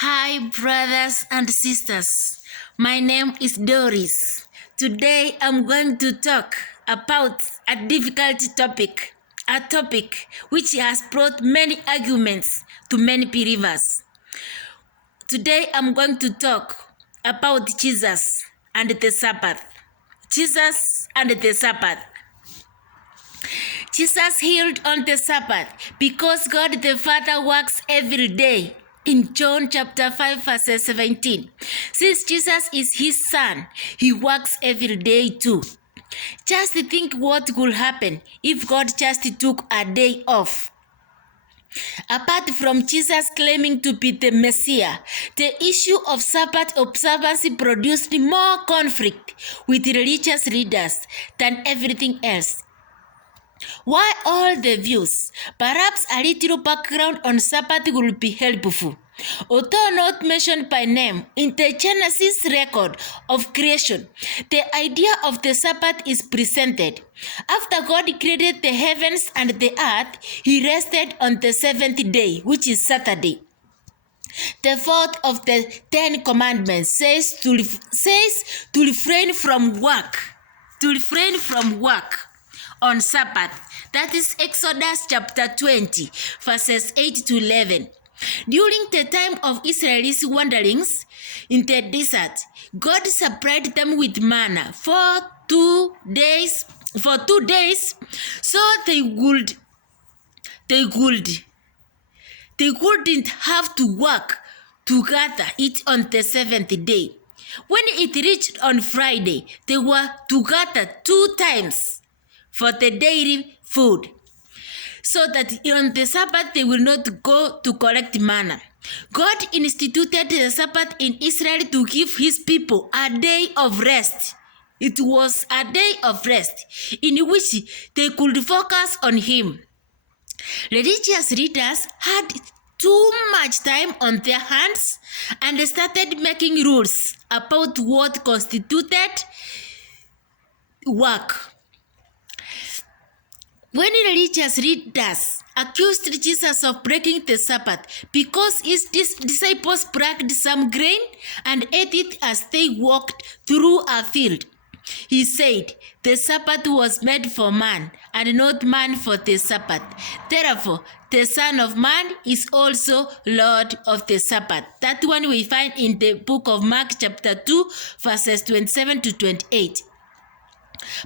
Hi, brothers and sisters. My name is Doris. Today I'm going to talk about a difficult topic, a topic which has brought many arguments to many believers. Today I'm going to talk about Jesus and the Sabbath. Jesus and the Sabbath. Jesus healed on the Sabbath because God the Father works every day. In John chapter 5 verse 17. Since Jesus is his son, he works every day too. Just think what could happen if God just took a day off. Apart from Jesus claiming to be the Messiah, the issue of Sabbath observance produced more conflict with religious leaders than everything else. Why all the views? Perhaps a little background on Sabbath will be helpful. Although not mentioned by name in the Genesis record of creation, the idea of the Sabbath is presented. After God created the heavens and the earth, he rested on the seventh day, which is Saturday. The fourth of the 10 commandments says to refrain from work. To refrain from work on Sabbath. That is Exodus chapter 20, verses 8 to 11. During the time of Israel's wanderings in the desert, God supplied them with manna for 2 days, so they couldn't have to work to gather it on the seventh day. When it reached on Friday, they were to gather 2 times for the daily food, so that on the Sabbath they will not go to collect manna. God instituted the Sabbath in Israel to give his people a day of rest. It was a day of rest in which they could focus on him. Religious leaders had too much time on their hands and started making rules about what constituted work. When religious leaders accused Jesus of breaking the Sabbath because his disciples plucked some grain and ate it as they walked through a field, he said, the Sabbath was made for man, and not man for the Sabbath. Therefore, the Son of Man is also Lord of the Sabbath. That one we find in the book of Mark chapter 2, verses 27 to 28.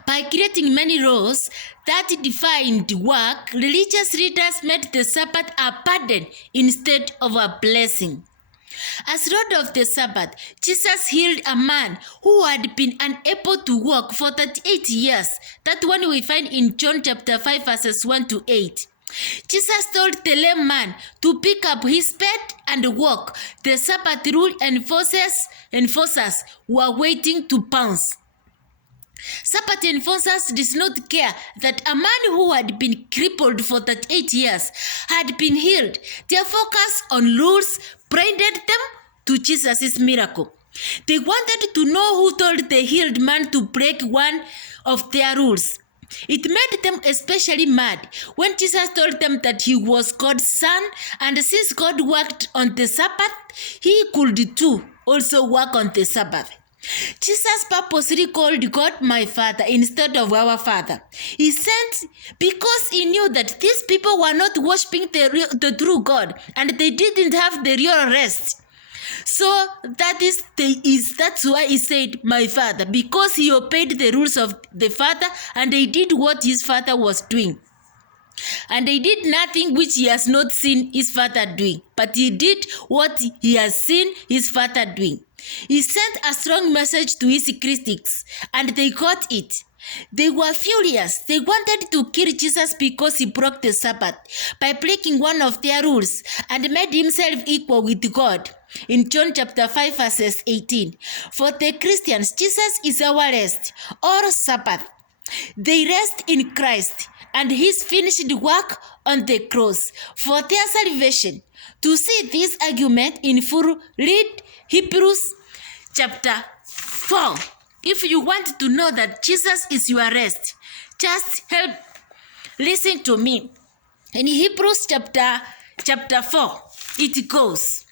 By creating many laws that defined work, religious leaders made the Sabbath a burden instead of a blessing. As Lord of the Sabbath, Jesus healed a man who had been unable to walk for 38 years. That one we find in John chapter 5 verses 1 to 8. Jesus told the lame man to pick up his bed and walk. The Sabbath rule enforcers were waiting to pounce. Sabbath enforcers did not care that a man who had been crippled for 38 years had been healed. Their focus on rules blinded them to Jesus' miracle. They wanted to know who told the healed man to break one of their rules. It made them especially mad when Jesus told them that he was God's son, and since God worked on the Sabbath, he could too also work on the Sabbath. Jesus purposely called God my Father instead of our Father. He sent because he knew that these people were not worshiping the true God, and they didn't have the real rest. So that's why he said my Father, because he obeyed the rules of the Father and he did what his Father was doing. And he did nothing which he has not seen his Father doing, but he did what he has seen his Father doing. He sent a strong message to his critics, and they got it. They were furious. They wanted to kill Jesus because he broke the Sabbath by breaking one of their rules and made himself equal with God. In John chapter 5 verses 18. For the Christians, Jesus is our rest, or Sabbath. They rest in Christ and his finished work on the cross for their salvation. To see this argument in full, read Hebrews chapter 4. If you want to know that Jesus is your rest, just listen to me. In Hebrews chapter 4, it goes,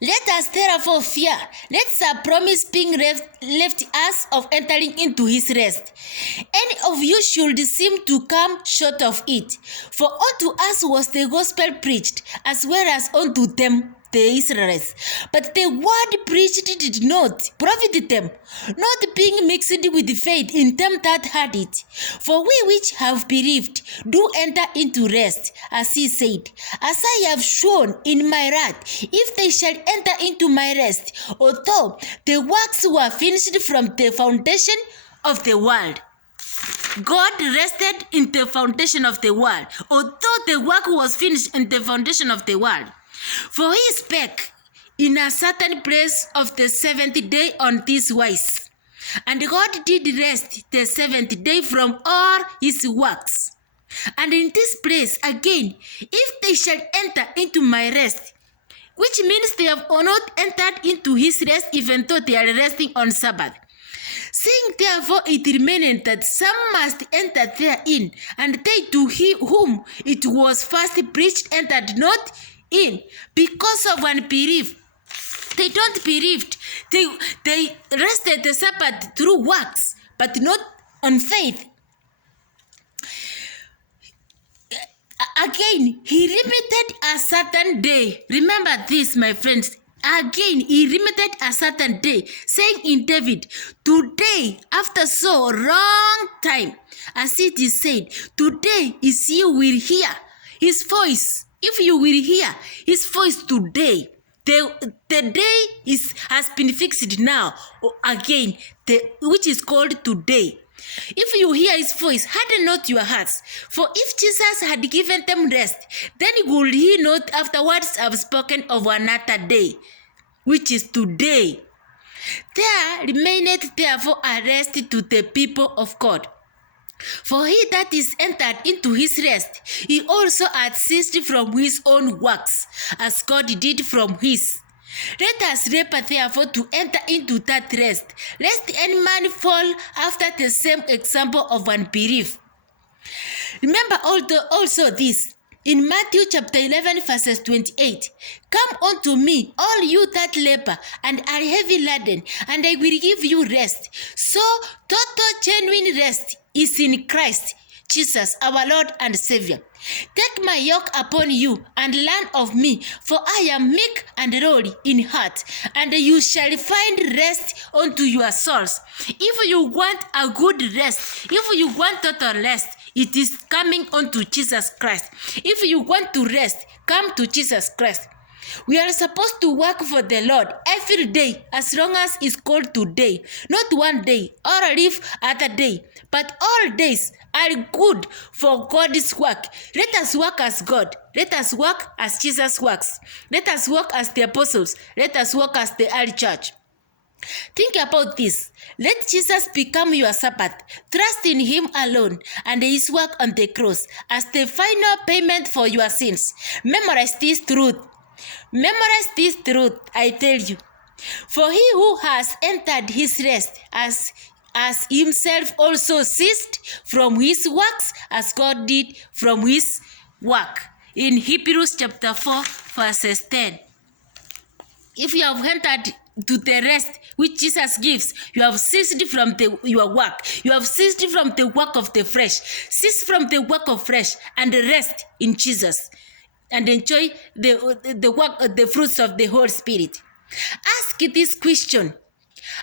Let us therefore fear, lest a promise being left us of entering into his rest. Any of you should seem to come short of it. For unto us was the gospel preached, as well as unto them the Israelites. But the word preached did not profit them, not being mixed with faith in them that had it. For we which have believed do enter into rest, as he said, as I have shown in my wrath, if they shall enter into my rest, although the works were finished from the foundation of the world. God rested in the foundation of the world, although the work was finished in the foundation of the world. For he spake in a certain place of the 7th day on this wise. And God did rest the 7th day from all his works. And in this place again, if they shall enter into my rest, which means they have not entered into his rest even though they are resting on Sabbath. Seeing therefore it remaineth that some must enter therein, and they to whom it was first preached entered not in, because of unbelief. They don't believe. They rested the Sabbath through works, but not on faith. Again, he limited a certain day. Remember this, my friends. Again, he limited a certain day, saying in David, today, after so long time, as it is said, today is you will hear his voice. If you will hear his voice today, the day has been fixed now, again, which is called today. If you hear his voice, harden not your hearts. For if Jesus had given them rest, then would he not afterwards have spoken of another day, which is today? There remaineth therefore a rest to the people of God. For he that is entered into his rest, he also had ceased from his own works, as God did from his. Let us labor therefore to enter into that rest, lest any man fall after the same example of unbelief. Remember also this, in Matthew chapter 11 verses 28, come unto me, all you that labor and are heavy laden, and I will give you rest. So total genuine rest is in Christ Jesus, our Lord and Savior. Take my yoke upon you and learn of me, for I am meek and lowly in heart, and you shall find rest unto your souls. If you want a good rest, if you want total rest, it is coming unto Jesus Christ. If you want to rest, come to Jesus Christ. We are supposed to work for the Lord every day, as long as it's called today, not one day or live other day, but all days are good for God's work. Let us work as God. Let us work as Jesus works. Let us work as the apostles. Let us work as the early church. Think about this. Let Jesus become your Sabbath. Trust in him alone and his work on the cross as the final payment for your sins. Memorize this truth. Memorize this truth, I tell you. For he who has entered his rest as himself also ceased from his works, as God did from his work. In Hebrews chapter 4 verses 10. If you have entered to the rest which Jesus gives, you have ceased from your work. You have ceased from the work of the flesh. Cease from the work of flesh and rest in Jesus, and enjoy the fruits of the Holy Spirit. Ask this question.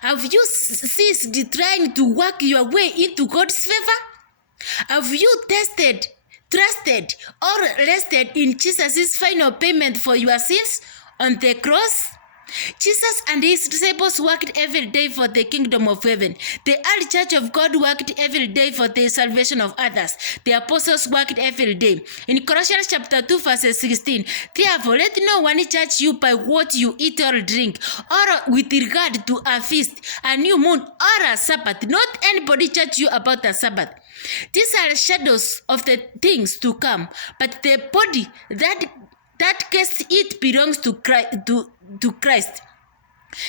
Have you ceased trying to work your way into God's favor? Have you tested, trusted, or rested in Jesus' final payment for your sins on the cross? Jesus and his disciples worked every day for the kingdom of heaven. The early church of God worked every day for the salvation of others. The apostles worked every day. In Colossians chapter 2 verse 16, therefore let no one judge you by what you eat or drink, or with regard to a feast, a new moon, or a Sabbath. Not anybody judge you about a Sabbath. These are shadows of the things to come, but the body that casts it belongs to Christ.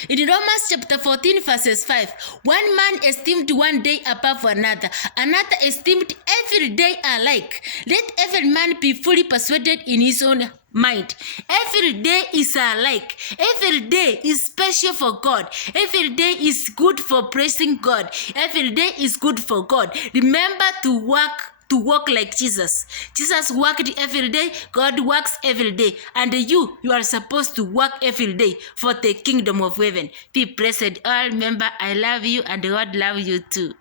In Romans chapter 14 verses 5, one man esteemed one day above another, another esteemed every day alike. Let every man be fully persuaded in his own mind. Every day is alike. Every day is special for God. Every day is good for praising God. Every day is good for God. Remember to walk like Jesus. Jesus worked every day. God works every day. And you are supposed to work every day for the kingdom of heaven. Be blessed all. Remember, I love you and God loves you too.